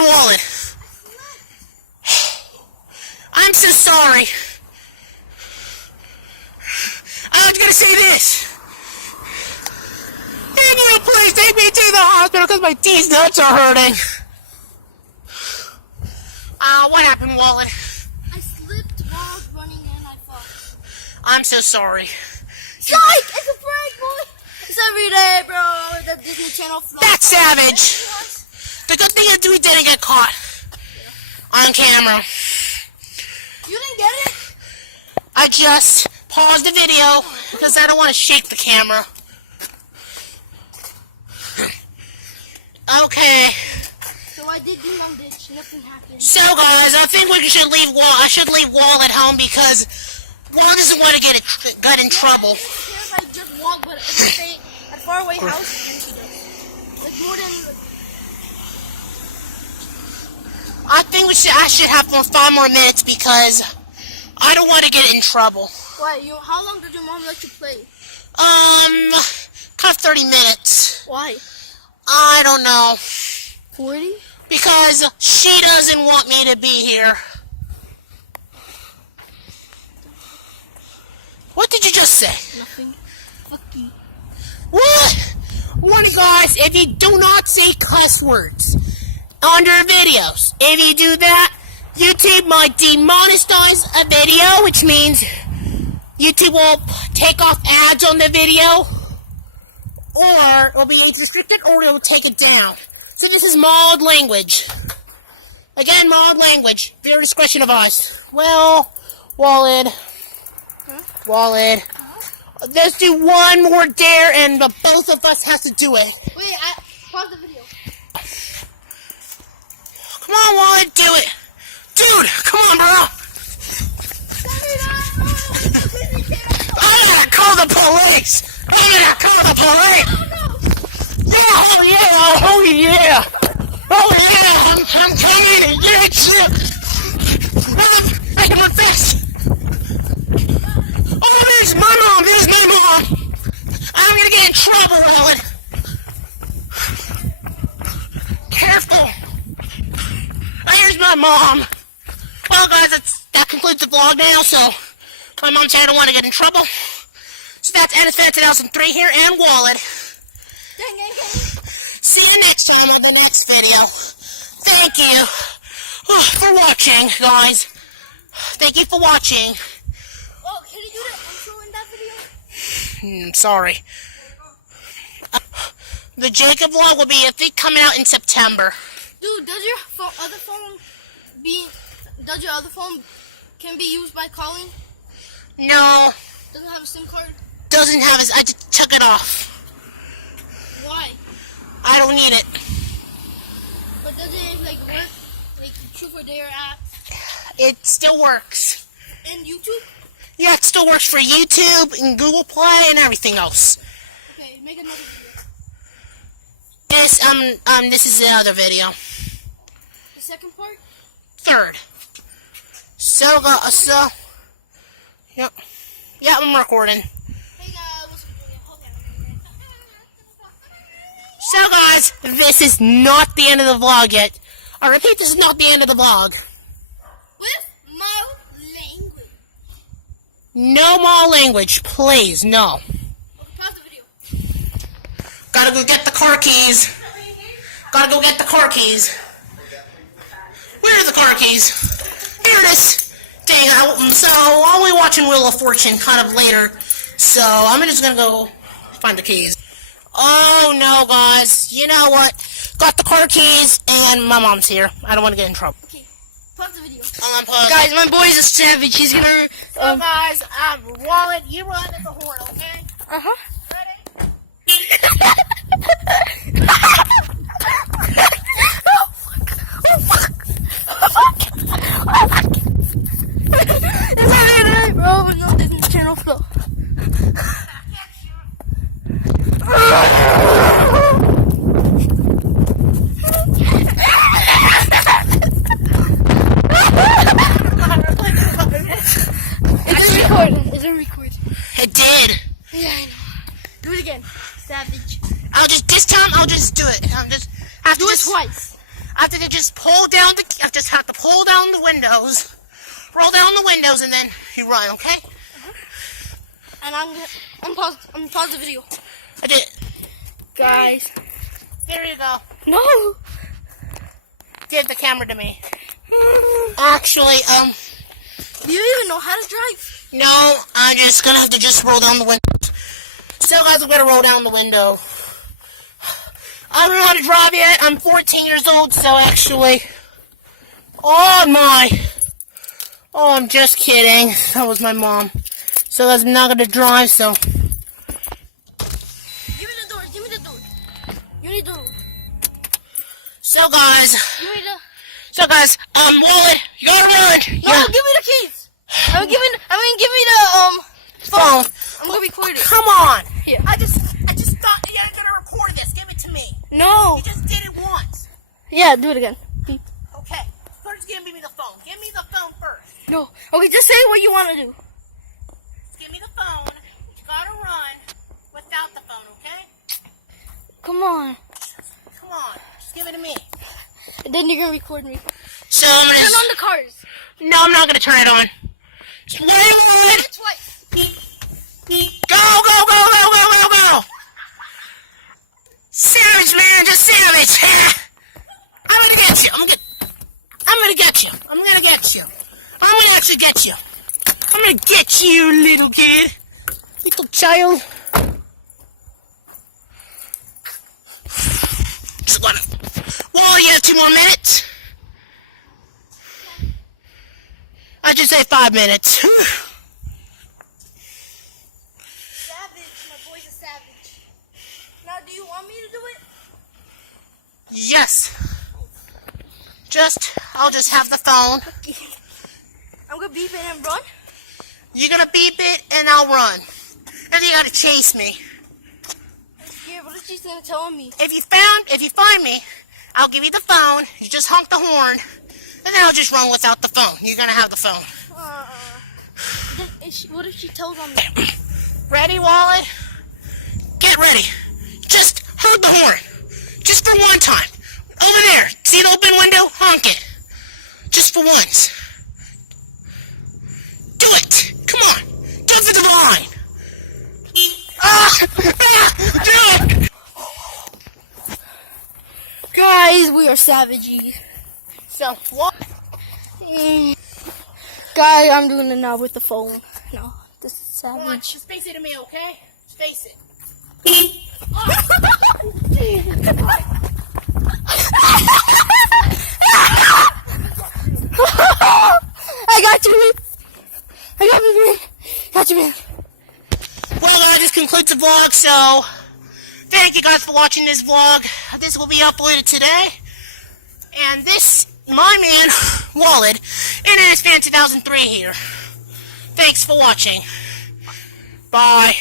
ahead, Walid. I'm so sorry. I was gonna say this. Can you please take me to the hospital because my D's nuts are hurting? What happened, Walid? I slipped while I was running and I fell. I'm so sorry. Psych! It's a prank, boy! It's every day, bro. The Disney Channel vlog. That's savage. The good thing is we didn't get caught on camera. You didn't get it? I just paused the video because I don't want to shake the camera. Okay. So I did do one ditch. Nothing happened. So guys, I think we should leave I should leave Wall at home because Wall doesn't want to get in trouble. If I just walk, but if I stay at a faraway house, like more than. I think I should have 5 more minutes because I don't want to get in trouble. Why? How long did your mom let you play? Kind of 30 minutes. Why? I don't know. 40? Because she doesn't want me to be here. What did you just say? Nothing. Fuck you. What? Warning guys, if you do not say cuss words under videos, if you do that, YouTube might demonetize a video, which means YouTube will take off ads on the video, or it'll be age restricted, or it'll take it down. So this is mild language. Again, mild language. Viewer discretion advised. Well, Walid. Huh? Walid. Huh? Let's do one more dare, and both of us have to do it. Wait, pause the video. Come on, Walid, do it. Dude, come on, bro. I'm gonna call the police. I'm gonna call the police. Oh yeah, oh yeah, oh yeah, I'm coming to get you. I have a fist. Oh, there's my mom, I'm gonna get in trouble, Walid. Careful. Here's my mom. Well guys, that concludes the vlog now, so my mom said I don't want to get in trouble. So that's NSFan2003 here, and Walid. See you next time on the next video. Thank you for watching, guys. Thank you for watching. Oh, can you do the intro in that video? Sorry. The Jacob vlog will be, I think, coming out in September. Dude, does your other phone can be used by calling? No. Doesn't have a SIM card? Doesn't have it. I just took it off. Why? I don't need it. But does it like work? Like Truth or Dare app? It still works. And YouTube? Yeah, it still works for YouTube and Google Play and everything else. Okay, make another video. This is the other video. The second part? Third. So, yep. Yeah, I'm recording. Hey guys, So guys, this is not the end of the vlog yet. I repeat, this is not the end of the vlog. with mild language. No more language, please, no. Okay, pause the video. Gotta go get the car keys. Gotta go get the car keys. Where are the car keys? Here it is. Dang, so I'll be watching Wheel of Fortune kind of later. So I'm just gonna go find the keys. Oh no, guys. You know what? Got the car keys and my mom's here. I don't want to get in trouble. Okay, pause the video. Guys, my boy's a savage. He's gonna. So guys, Walid, you run at the horn, okay? Uh-huh. Ready? Bro, no Disney Channel flow. Is it recording? It did. Yeah, I know. Do it again. Savage. This time I'll just do it. Do it twice. I have to just pull down the. I just have to pull down the windows, roll down the windows, and then you run. Okay? And I'm gonna unpause the video. I did. Guys. There you go. No. Give the camera to me. Actually, Do you even know how to drive? no, I'm just gonna have to just roll down the windows. So guys, I'm gonna roll down the window. I don't know how to drive yet. I'm 14 years old, so actually, oh my. Oh, I'm just kidding. That was my mom. So guys, I'm not gonna drive, so. Give me the door. Give me the door. You need the door. So guys, Give me the. Walid, you gotta run. No, Yeah. give me the keys. Give me the Phone. I'm gonna record it. Come on. Here. I just thought you were gonna record this. Give it to me. No. You just did it once. Yeah, do it again. Beep. Okay. First, give me the phone. Give me the phone first. No. Okay, just say what you want to do. Give me the phone. You gotta run without the phone, okay? Come on. Come on. Just give it to me. And then you're gonna record me. So I'm gonna. Turn on the cars. No, I'm not gonna turn it on. Just wait a minute. Twice. Go, go, go, go, go, go, go. Savage, man. Just savage. I'm gonna get you. I'm gonna get you. I'm gonna get you. I'm gonna actually get you. I'm gonna get you, little kid. Little child. Just gonna. Well, you have 2 more minutes. I just say 5 minutes. Savage. My boy's a savage. Now, do you want me to do it? Yes. I'll just have the phone. I'm gonna beep it and run. You're gonna beep it and I'll run. And you gotta chase me. I'm scared. What if she's gonna tell me? If you find me, I'll give you the phone. You just honk the horn, and then I'll just run without the phone. You're gonna have the phone. What if she tells on me? Ready, Walid? Get ready. Just honk the horn. Just for one time. Over there. See an open window? Honk it. Just for once. Do it. Come on. Jump to the line. Do it. Guys, we are savages. So, what? Guys, I'm doing it now with the phone. No, this is Come on, savage. just face it to me, okay? Just face it. I got you. Got you, man. Well, this concludes the vlog, so thank you guys for watching this vlog. This will be uploaded today. And this, my man, Walid, NSFan2003 here. Thanks for watching. Bye.